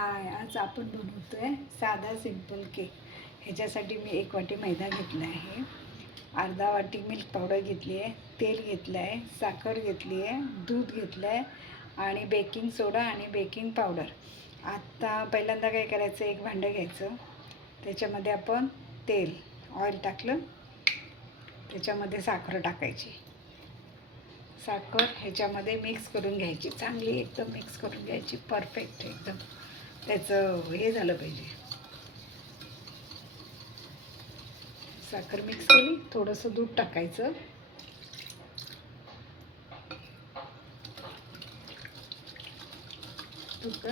हाय, आज आपण बनवतोय साधा सिंपल केक. ह्याच्यासाठी मी 1 वाटी मैदा घेतला आहे, अर्धा वाटी मिल्क पावडर घेतली आहे, तेल घेतलं आहे, साखर घेतली आहे, दूध घेतलं आहे आणि बेकिंग सोडा आणि बेकिंग पावडर. आता पहिल्यांदा काय करायचं, एक भांडं घ्यायचं, त्याच्यामध्ये आपण तेल ऑइल टाकलं, त्याच्यामध्ये साखर टाकायची. साखर ह्याच्यामध्ये मिक्स करून घ्यायची, चांगली एकदम मिक्स करून घ्यायची, परफेक्ट एकदम त्याचं हे झालं पाहिजे. साखर मिक्स केली, थोडंसं दूध टाकायचं, दूध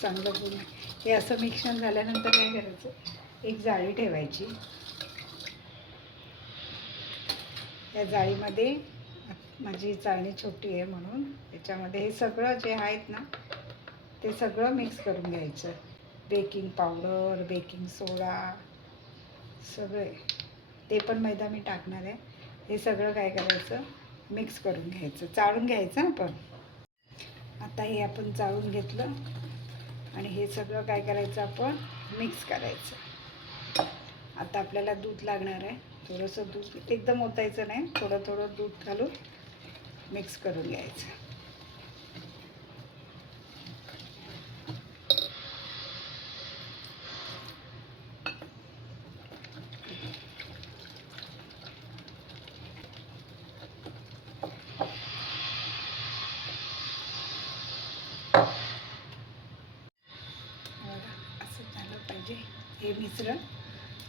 चांगलं पूर्ण हे असं मिक्सर झाल्यानंतर काय करायचं, एक जाळी ठेवायची. या जाळीमध्ये माझी चाळणी छोटी आहे म्हणून याच्यामध्ये हे सगळं जे आहेत ना ते सगळं मिक्स करून घ्यायचं. बेकिंग पावडर, बेकिंग सोडा, सगळे ते पण मैदा मी टाकणार आहे. हे सगळं काय करायचं, मिक्स करून घ्यायचं, चाळून घ्यायचं आपण. आता हे आपण चाळून घेतलं आणि हे सगळं काय करायचं, आपण मिक्स करायचं. आता आपल्याला दूध लागणार आहे, थोडंसं दूध एकदम ओतायचं नाही, थोडं थोडं दूध घालून मिक्स करून घ्यायचं. असं झालं पाहिजे. हे मिश्रण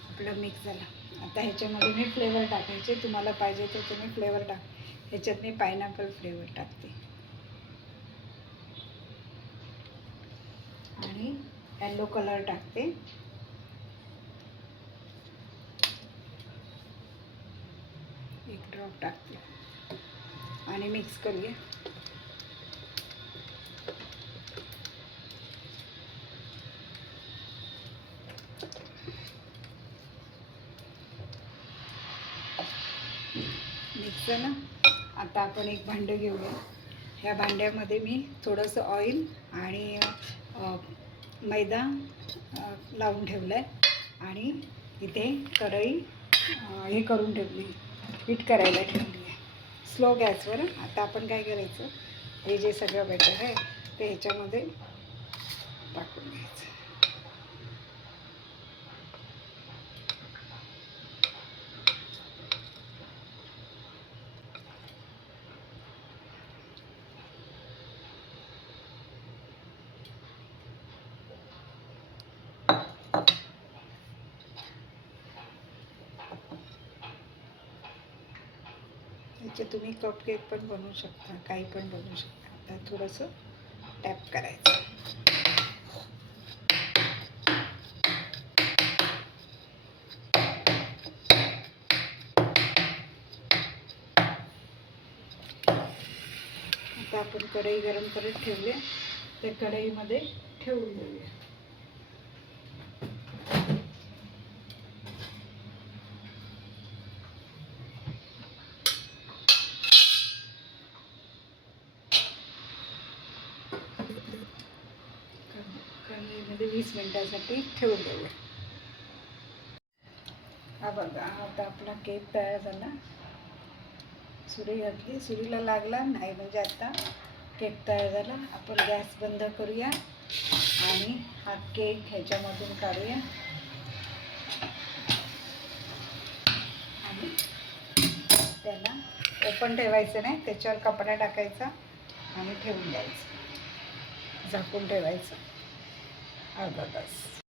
आपलं मिक्स झालं. आता ह्याच्यामध्ये मी फ्लेवर टाकायचे, तुम्हाला पाहिजे तर तुम्ही फ्लेवर टाक. ह्याच्यात मी पायनॅपल फ्लेवर टाकते आणि येलो कलर टाकते, एक ड्रॉप टाकते आणि मिक्स करूया. मिक्स झालं. आता आपण एक भांडं घेऊया. ह्या भांड्यामध्ये मी थोडंसं ऑइल आणि मैदा लावून ठेवलं आहे आणि इथे कढई हे करून ठेवली, हीट करायला ठेवली आहे स्लो गॅसवर. आता आपण काय करायचं, हे जे सगळं बॅटर आहे ते ह्याच्यामध्ये टाकून घ्यायचं. याचे तुम्ही कप केक पण बनवू शकता, काही पण बनवू शकता. आता थोडंसं टॅप करायचं. आता आपण कढई गरम करत ठेवूया, त्या कढईमध्ये ठेवून देऊया. कढईमध्ये 20 मिनिटासाठी ठेवून देऊया. हा बघा, आता आपला केक तयार झाला. सुरी घातली, सुरीला लागला नाही म्हणजे आता केक तयार झाला. आपण गॅस बंद करूया आणि हा केक ह्याच्यामधून काढूया आणि त्याला ओपन ठेवायचं नाही, त्याच्यावर कपडा टाकायचा आणि ठेवून द्यायचं, झाकून ठेवायचं अर्धा तास.